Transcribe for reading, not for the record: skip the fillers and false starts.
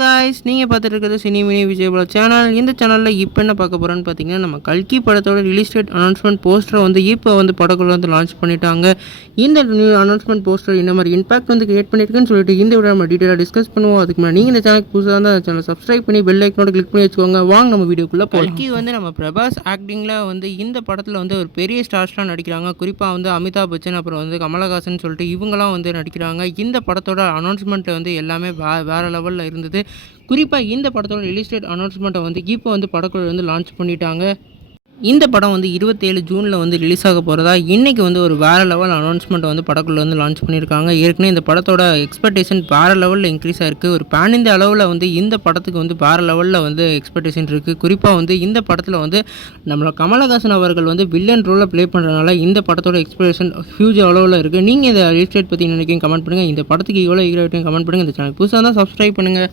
Guys நீங்கள் பார்த்துட்டு இருக்கிறது சினி மினி விஜயபாலா சேனல். இந்த சேனலில் இப்போ என்ன பார்க்க போகிறோன்னு பார்த்தீங்கன்னா, நம்ம கல்கி படத்தோட ரிலீஸ் டேட் அனௌன்ஸ்மெண்ட் போஸ்டரை வந்து இப்போ வந்து படக்குள்ள வந்து லான்ச் பண்ணிட்டாங்க. இந்த நியூ அனௌன்ஸ்மெண்ட் போஸ்டர் என்ன மாதிரி இம்பாக்ட் வந்து கிரியேட் பண்ணியிருக்குன்னு சொல்லிட்டு இந்த விட நம்ம டீட்டெயிலாக டிஸ்கஸ் பண்ணுவோம். அதுக்கு முன்னாடி நீங்கள் இந்த சேனலுக்கு புதுசாக இருந்தால் அந்த சேனல் சப்ஸ்கிரைப் பண்ணி பெல் ஐக்கனோட கிளிக் பண்ணி வச்சுக்கோங்க. வாங்க நம்ம வீடியோக்குள்ளே போகலாம். கல்கி வந்து நம்ம பிரபாஸ் ஆக்டிங்கில் வந்து இந்த படத்தில் வந்து ஒரு பெரிய ஸ்டார்ஸ்லாம் நடிக்கிறாங்க. குறிப்பாக வந்து அமிதாப் பச்சன், அப்புறம் வந்து கமலஹாசன் சொல்லிட்டு இவங்களாம் வந்து நடிக்கிறாங்க. இந்த படத்தோட அனௌன்ஸ்மெண்ட் வந்து எல்லாமே வேறு லெவலில் இருந்தது. குறிப்பாக இந்த படத்தோட ரிலீஸ் டேட் அனௌன்ஸ்மெண்ட்டை வந்து இப்போ வந்து படக்குழு வந்து லான்ச் பண்ணிட்டாங்க. இந்த படம் வந்து 27 ஜூனில் வந்து ரிலீஸ் ஆக போகிறதா இன்றைக்கி வந்து ஒரு வேறு லெவல் அனௌன்ஸ்மெண்ட்டை வந்து படக்குழு வந்து லான்ச் பண்ணியிருக்காங்க. ஏற்கனவே இந்த படத்தோட எக்ஸ்பெக்டேஷன் வேறு லெவலில் இன்க்ரீஸ் ஆகிருக்கு. ஒரு பேன் இந்தியா அளவில் வந்து இந்த படத்துக்கு வந்து வேறு லெவலில் வந்து எக்ஸ்பெக்டேஷன் இருக்குது. குறிப்பாக வந்து இந்த படத்தில் வந்து நம்மளோட கமலஹாசன் அவர்கள் வந்து வில்லன் ரோலில் ப்ளே பண்ணுறதுனால இந்த படத்தோட எக்ஸ்பெக்டேஷன் ஹியூஜ் அளவில் இருக்குது. நீங்கள் இந்த ரிலீஸ் டேட் பற்றி நினைக்கிறீங்க கமெண்ட் பண்ணுங்கள். இந்த படத்துக்கு எவ்வளோ ஈரோட்டையும் கமெண்ட் பண்ணுங்கள். இந்த சேனல் புதுசாக தான் சப்ஸ்கிரைப் பண்ணுங்கள்.